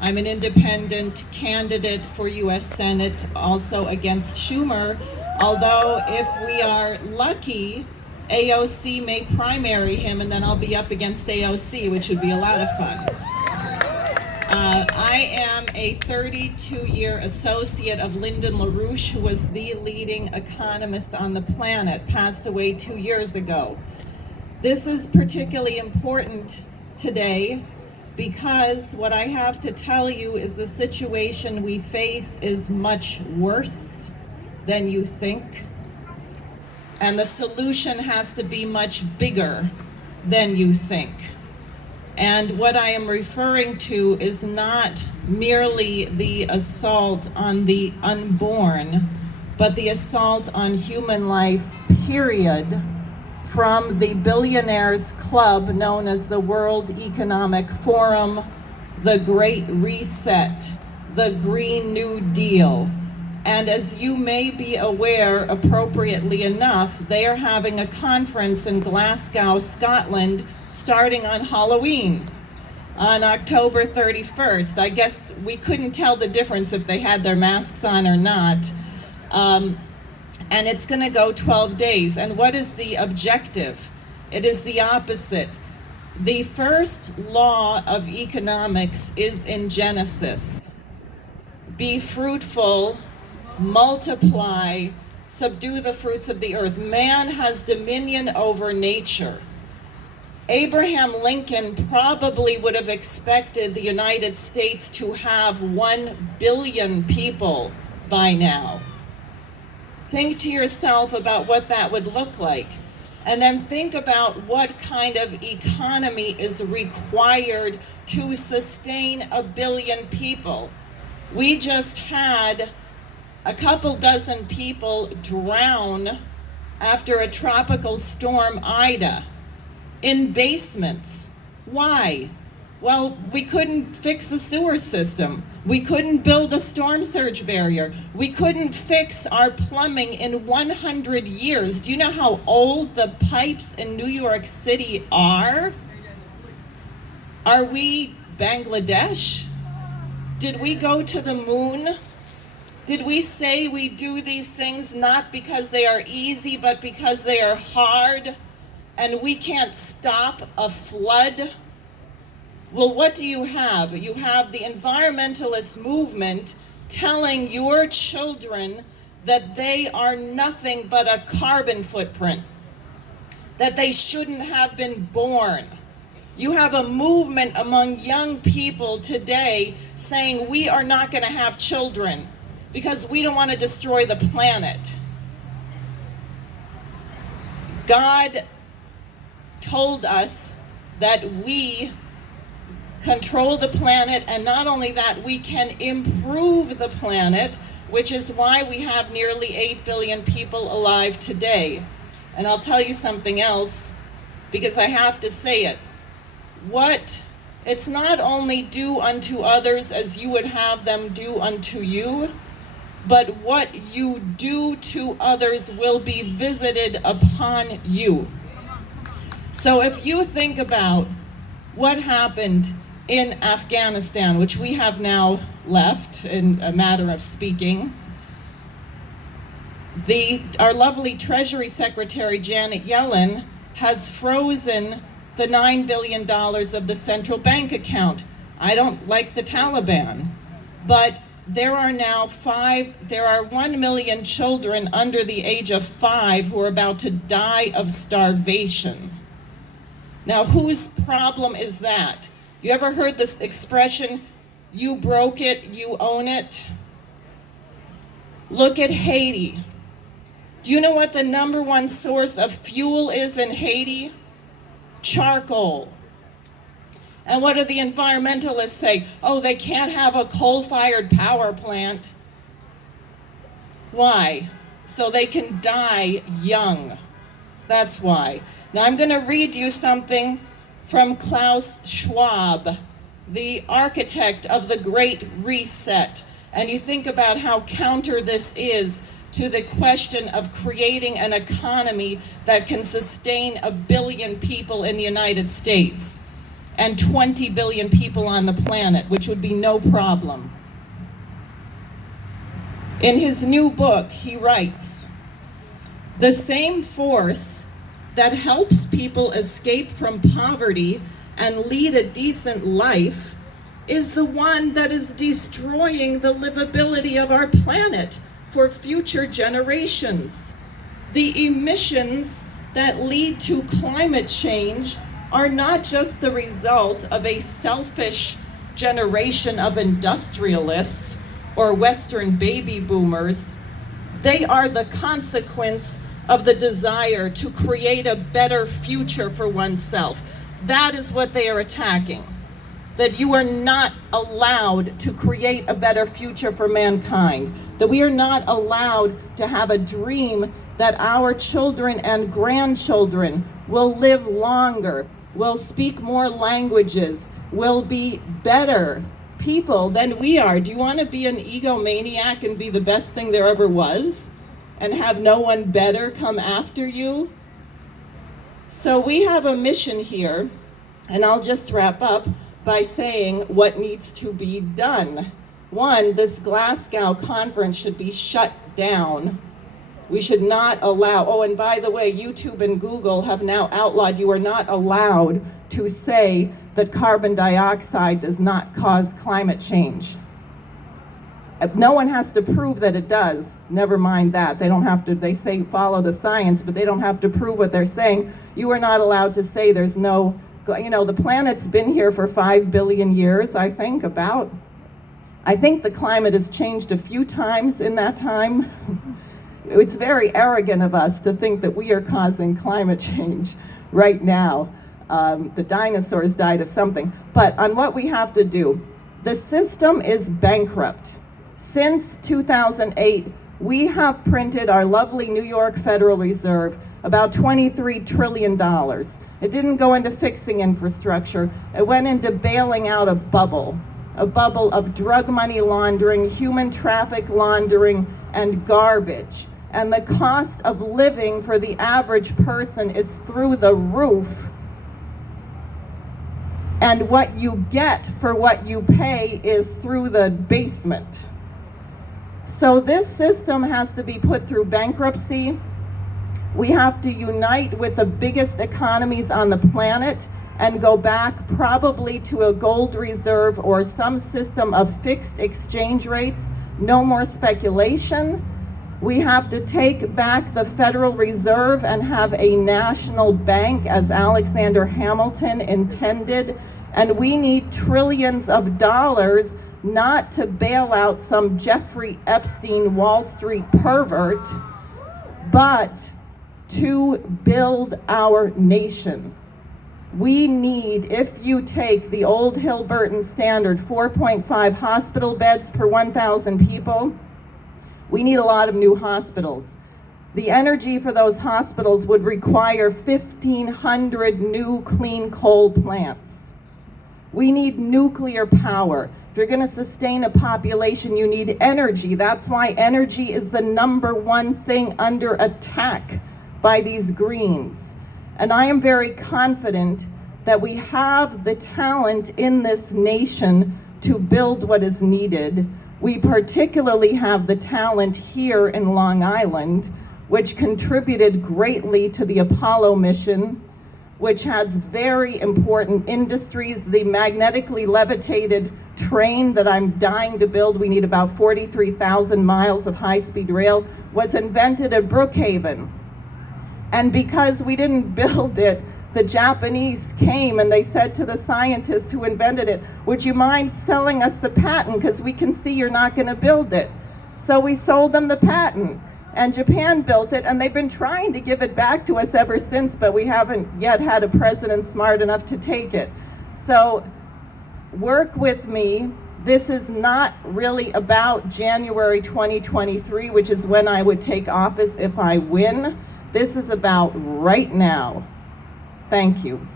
I'm an independent candidate for U.S. Senate, also against Schumer, although if we are lucky, AOC may primary him and then I'll be up against AOC, which would be a lot of fun. I am a 32-year associate of Lyndon LaRouche, who was the leading economist on the planet, passed away 2 years ago. This is particularly important today because what I have to tell you is the situation we face is much worse than you think, and the solution has to be much bigger than you think. And what I am referring to is not merely the assault on the unborn, but the assault on human life, period, from the billionaires club known as the World Economic Forum, the Great Reset, the Green New Deal. And as you may be aware, appropriately enough, they are having a conference in Glasgow, Scotland, starting on Halloween, on October 31st. I guess we couldn't tell the difference if they had their masks on or not. And it's going to go 12 days. And what is the objective? It is the opposite. The first law of economics is in Genesis. Be fruitful, multiply, subdue the fruits of the earth. Man has dominion over nature. Abraham Lincoln probably would have expected the United States to have 1 billion people by now. Think to yourself about what that would look like. And then think about what kind of economy is required to sustain 1 billion people. We just had a couple dozen people drown after a tropical storm, Ida, in basements. Why? Well, we couldn't fix the sewer system. We couldn't build a storm surge barrier. We couldn't fix our plumbing in 100 years. Do you know how old the pipes in New York City are? Are we Bangladesh? Did we go to the moon? Did we say we do these things not because they are easy, but because they are hard, and we can't stop a flood? Well, what do you have? You have the environmentalist movement telling your children that they are nothing but a carbon footprint, that they shouldn't have been born. You have a movement among young people today saying we are not going to have children because we don't want to destroy the planet. God told us that we control the planet, and not only that, we can improve the planet, which is why we have nearly 8 billion people alive today. And I'll tell you something else, because I have to say it. It's not only do unto others as you would have them do unto you, but what you do to others will be visited upon you. So if you think about what happened in Afghanistan, which we have now left in a matter of speaking, our lovely Treasury Secretary Janet Yellen has frozen the $9 billion of the central bank account. I don't like the Taliban, but there are 1 million children under the age of 5 who are about to die of starvation. Now, whose problem is that? You ever heard this expression, you broke it, you own it? Look at Haiti. Do you know what the number one source of fuel is in Haiti? Charcoal. And what do the environmentalists say? Oh, they can't have a coal-fired power plant. Why? So they can die young. That's why. Now I'm going to read you something from Klaus Schwab, the architect of the Great Reset. And you think about how counter this is to the question of creating an economy that can sustain 1 billion people in the United States. and 20 billion people on the planet, which would be no problem. In his new book, he writes, "The same force that helps people escape from poverty and lead a decent life is the one that is destroying the livability of our planet for future generations. The emissions that lead to climate change are not just the result of a selfish generation of industrialists or Western baby boomers. They are the consequence of the desire to create a better future for oneself." That is what they are attacking. That you are not allowed to create a better future for mankind. That we are not allowed to have a dream that our children and grandchildren will live longer, will speak more languages, will be better people than we are. Do you want to be an egomaniac and be the best thing there ever was and have no one better come after you? So we have a mission here, and I'll just wrap up by saying what needs to be done. One, this Glasgow conference should be shut down. We should not allow, oh, and by the way, YouTube and Google have now outlawed, you are not allowed to say that carbon dioxide does not cause climate change. No one has to prove that it does. Never mind that. They don't have to, they say follow the science, but they don't have to prove what they're saying. You are not allowed to say there's no, you know, the planet's been here for 5 billion years, I think, about. I think the climate has changed a few times in that time. It's very arrogant of us to think that we are causing climate change right now. The dinosaurs died of something. But on what we have to do, the system is bankrupt. Since 2008, we have printed our lovely New York Federal Reserve about $23 trillion. It didn't go into fixing infrastructure. It went into bailing out a bubble of drug money laundering, human traffic laundering, and garbage. And the cost of living for the average person is through the roof. And what you get for what you pay is through the basement. So this system has to be put through bankruptcy. We have to unite with the biggest economies on the planet and go back probably to a gold reserve or some system of fixed exchange rates. No more speculation. We have to take back the Federal Reserve and have a national bank as Alexander Hamilton intended. And we need trillions of dollars not to bail out some Jeffrey Epstein Wall Street pervert, but to build our nation. We need, if you take the old Hill-Burton standard, 4.5 hospital beds per 1,000 people, we need a lot of new hospitals. The energy for those hospitals would require 1,500 new clean coal plants. We need nuclear power. If you're going to sustain a population, you need energy. That's why energy is the #1 thing under attack by these Greens. And I am very confident that we have the talent in this nation to build what is needed. We particularly have the talent here in Long Island, which contributed greatly to the Apollo mission, which has very important industries. The magnetically levitated train that I'm dying to build, we need about 43,000 miles of high-speed rail, was invented at Brookhaven. And because we didn't build it, the Japanese came and they said to the scientists who invented it, would you mind selling us the patent, because we can see you're not going to build it. So we sold them the patent, and Japan built it, and they've been trying to give it back to us ever since, but we haven't yet had a president smart enough to take it. So work with me. This is not really about January 2023, which is when I would take office if I win. This is about right now. Thank you.